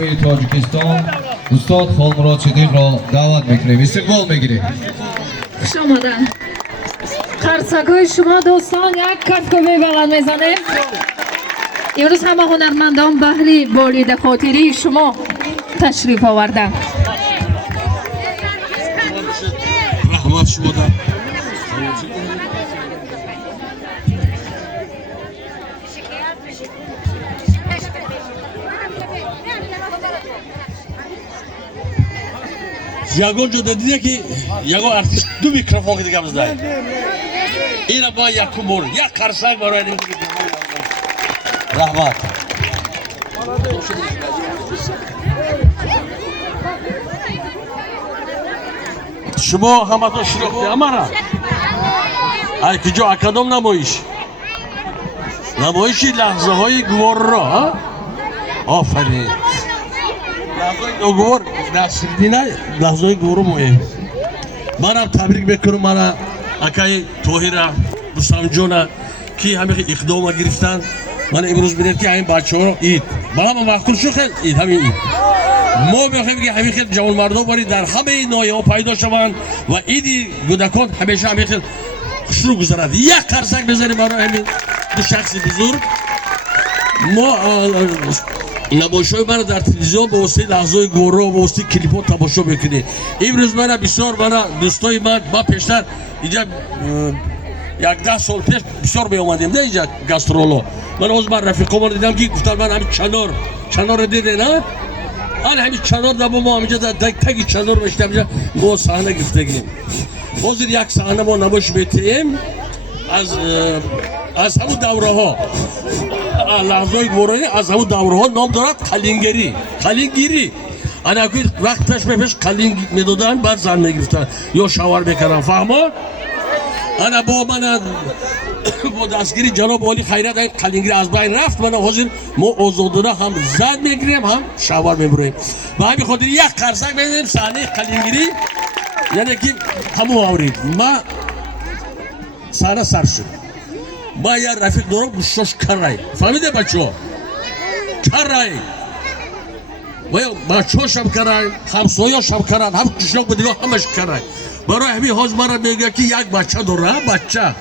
تاجیکستان استاد خالمراد صدیق را دعوت میکنیم استقبال میگیریم. خوش آمدن. قرصکای شما دوستان یک کف کوبه بلند میزنیم. امروز همه هنرمندان بهری بالید خاطری شما تشریف آوردن. رحمت شما ده. یگان جدا دیده که یگان ارتش دو میکروفون که دیگه بزده اینا با یک کمور یک قرصک برای نمیده رحمت شما همه تا شروع همه ای که جو اکادم نمایشی لحظه های گوار را آفرین گوار نصردینه لحظه های گوار مهم من هم تبریک بکنم من اکای توهیره دوستم جونه که همه اقدام گرفتن من امروز بینید که همین بچه ها رو اید با همه محکول شو خیل اید همین اید ما بخوایم که همین خیل جوان مردم باری در همه نایه ها پیدا شوند و ایدی گودکان همیشه همین خیل خوشرو گذارد یک قرصک بزنیم برای همین دو شخص بزرگ ما نمایش‌های من در تلویزیون به واسطه لحظه‌های گورو به واسطه کلیپ‌ها تماشا می‌کنید. امروز من بسیار دوستای من با پیشتر اینجا یک 10 سال پیش بسیار می اومدیم نه اینجا گاسترولو من از بر رفیقام دیدم که گفتن من همین چنار دیده نه همین چنار دم ما همینجا در تگی چنار میشتم اینجا ما صحنه گرفتگیم حاضر یک صحنه ما نمایش میتیم از همون دوره ها لحظه گورانی از همون دوره ها نام دارد قلینگیری انا که وقتش بهش قلینگ میدادن بعد زن میگرفتن یا شاور میکردن فهمه انا با من با دستگیری جناب عالی خیرت این قلینگیری از بین رفت من حاضر ما آزادانه هم زن میگیریم هم شاور میبریم و همین خاطر یک قرصک بدیم صحنه قلینگیری یعنی که همون آورید ما صحنه سر شد ما یه رفیق دارم گوشاش کرای فهمیده بچه ها کرای بچه ها شب کرای همسایه ها شب کرای هم کشناک بدیگاه همش کرای برای همین حاج مرا میگه که یک بچه داره بچه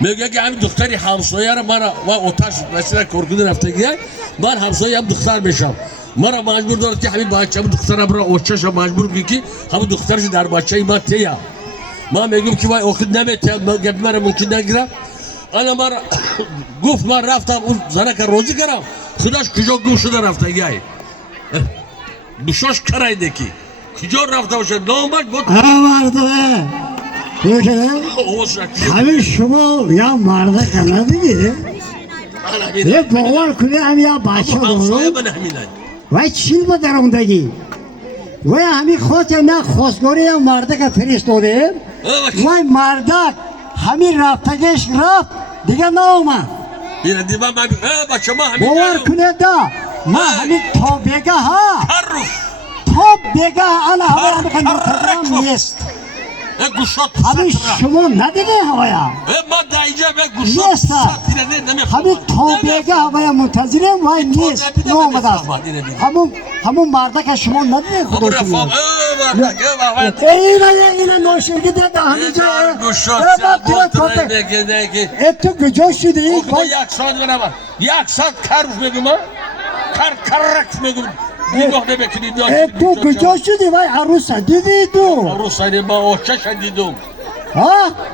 میگه که همین دختری همسایه را مرا و آتش مثلا کارگونه رفته گیه من همسایه هم دختر میشم مرا مجبور دارد که همین بچه هم دختر را برای آتش مجبور کنی که همین دخترش در بچه ما تیه ما میگم که وای آخر نمیتیم گپ مرا ممکن نگیره انا مرا گفت من رفتم اون زنه که روزی کردم خداش کجا گم شده رفته گیه بشاش کرایده کی کجا رفته باشه نامد بود مرده بکنه همین شما یا مرده کنه دیگه یه باور کنه هم یا بچه دارم وای چیل با درموندگی وای همین خواست یا نه خواستگاری یا مرده که فرستاده وای مرده همین رفتگش رفت دیگه نامد باور کنه دا ما همین تا بگه ها تا بگه انا همه که منتظرم نیست همین شما ندیده هوایا ما در اینجا به گوشت همین تا بگه هوایا منتظرم وای نیست نامد است همون مرده که شما ندیده خدا شما اینا نوشنگی ده همینجا تو کجا شدی یک ساعت بنابر یک ساعت کرف میگم کرک میگم نگاه نمیکنید تو کجا شدی وای عروس دیدی تو عروس با اوچه شدیدم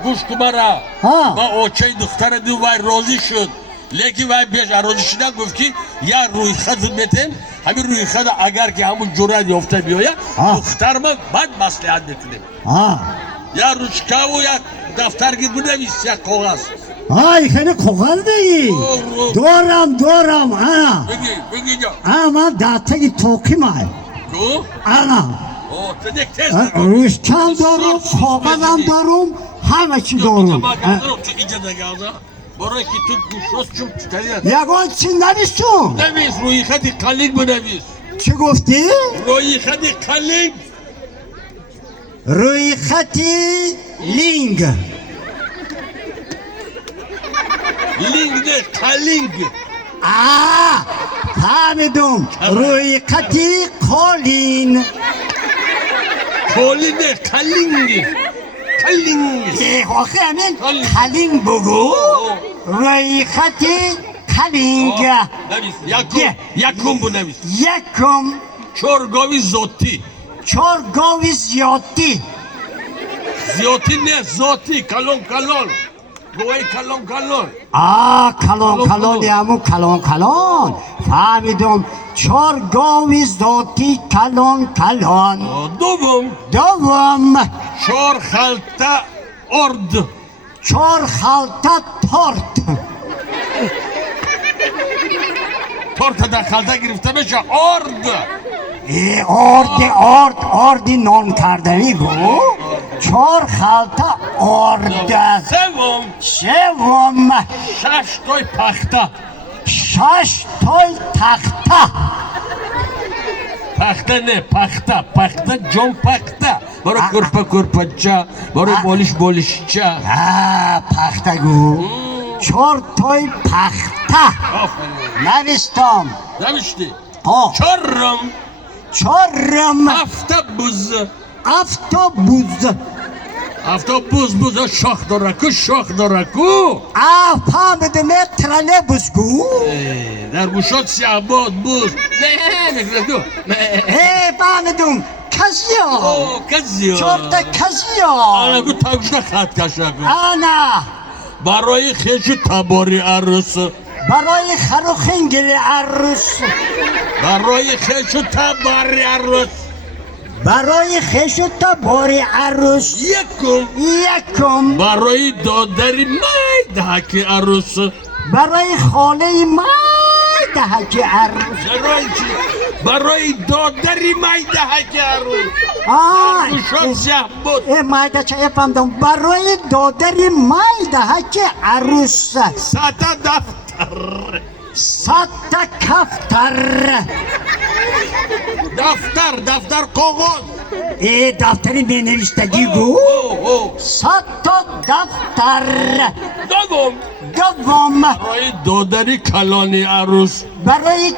گوش کمارا با اوچه دختر دو وای راضی شد لیکن وای بیش راضی شده گفت که یا روی خط بتیم همین روی خط اگر که همون جرأت یافته بیاید دختر ما بعد مصلحت بکنیم یا روشکا و یا دفتر گیر بنویس یا کاغذ خیلی کاغذ بگی دارم بگی جا من دستگی توکی مای روشکم دارم کاغذم دارم همه چی دارم برای که تو گوشت چون تریده یگان چی نویسون؟ نویس روی خطی قلینگ بنویس چی گفتی؟ روی خطی قلینگ روی خطی لینگ لینگ نه قلینگ فهمیدم روی خطی قالین کلی نه کلینگی کلینگی آخه همین قالین بگو روی خطی قالینگ یکم بو نویس یکم چرگاوی زوتی چرگاوی زیادی زیادی نه زوتی کلون گوی کلون کلون یامو کلون فهمیدم چرگاوی زیادی کلون دوم چهار خلطه ارد چهار خلطه تورت تورت در خلطه گرفته بشه اردی نان کردنی گو چهار خلطه ارد سوم شش تای پخته پخته نه پخته جون پخته برای کرپچه برای بولشچه پخته گو چهار تای پخته نوشتم نوشتی چهارم هفته بوز شاخ دارکو فهمیدم ترانه بزگو در گوشات سیاباد بوز فهمیدم کزیا چهارتا کزیا آنا گو تاگشتا خط کشا کن آنا برای خیش تباری عروس برای خروخنگل عروس برای خیش تباری عروس برای خیش تباری عروس یکم برای دادری مای دهک عروس برای خاله مای دهک عروس برای دادری مای دهک عروس گوشات سیاباد مایده چه فهمدم برای دادری مای دهک عروس ساتا کفتر دفتر کاغذ دفتری می نوشتگی گو ساتا دفتر دوم برای دادری کلانی عروس برای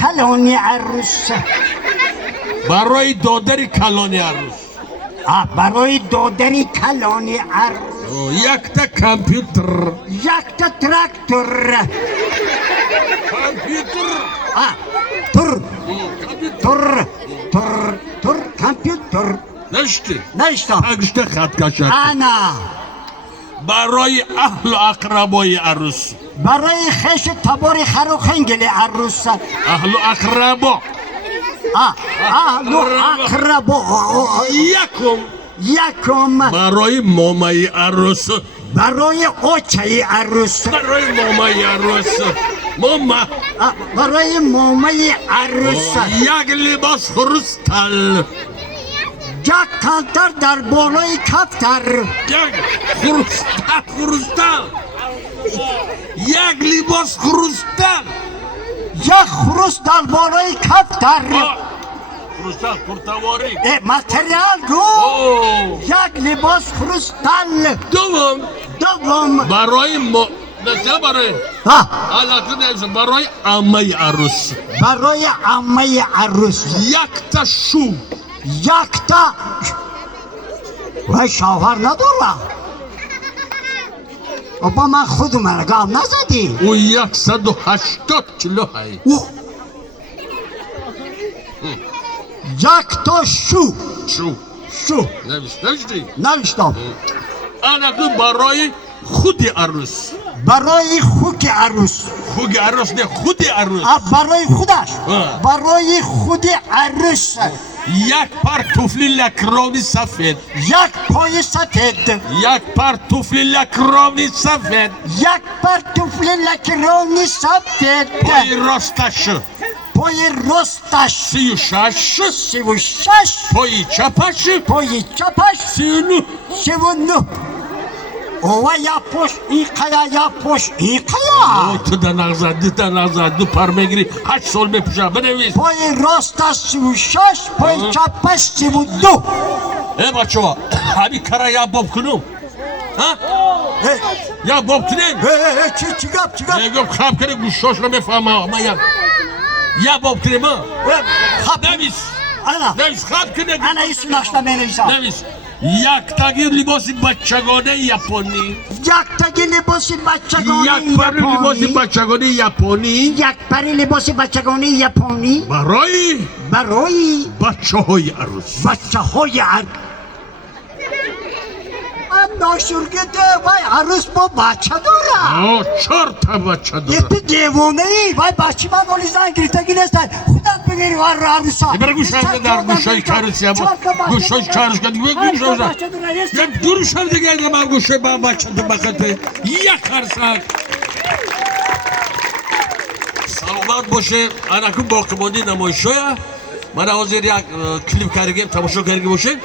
کلانی عروس برای دادری کلانی عروس برای دادری کلانی عروس یک تا کامپیوتر یک تا تراکتور کامپیوتر نشتم تاگشتا خط کشا انا برای اهل و اقربای عروس برای خیش تباری خروخنگل عروس اهل و اقربا یکم برای مامای عروس برای اوچه عروس برای مامای عروس یک لباس خروستل یک کانتر در بالای کفتر یک لباس خروستل یک خروس در بالای کفتر خروستل پرتواری ماتریال گو یک لباس خروستل دوم برای عمه عروس برای عمه عروس یک تا شو وای شوهر نداره با من خودم رقم نزدی او 180 کیلو های یک تا شو نوشتم انا برای خود عروس برای خوک عروس نه خود عروس برای خودش برای خود عروس یک پر توفلی لکرامی سفید یک پای سفید یک پر توفلی لکرامی سفید پای راستش پای راستش 36 پای چپش 39 اوه یا پشت ای قیا تو در نغزد پر میگیری 8 سال بپوشم بنویس پای راستش 36 پای چپش 32 بچه ها همین کاره یا باب کنم یا باب کنیم چی گپ خب کنه گوشاش رو بفهمم یا باب تریما خب نویس انا نویس خواب کنه انا اسم ناشتا بنویسم نویس یک تغییر لباس بچگانه یپونی یک تگی لباس بچگانه یک پر لباس یپونی بچگانه یپونی یک پری لباس بچگانه یپونی برای بچه های عروس بچه های من ناشرگده وای عروس با بچه دارم 4 تا بچه یه داره تو دیوانه ای وای بچه من ولی زن گریتگی نیستن خودت بگیری وار عروسا برای گوش هم در گوشای کارس یا گوشای کارس که دیگه گوش هم یا گوش هم دیگه من گوشه با بچه تو بخاطر یک خرسک سلامت باشه انا که باقیمانی نمایشویا من حاضر یک کلیپ کردیم تماشا کردیم باشه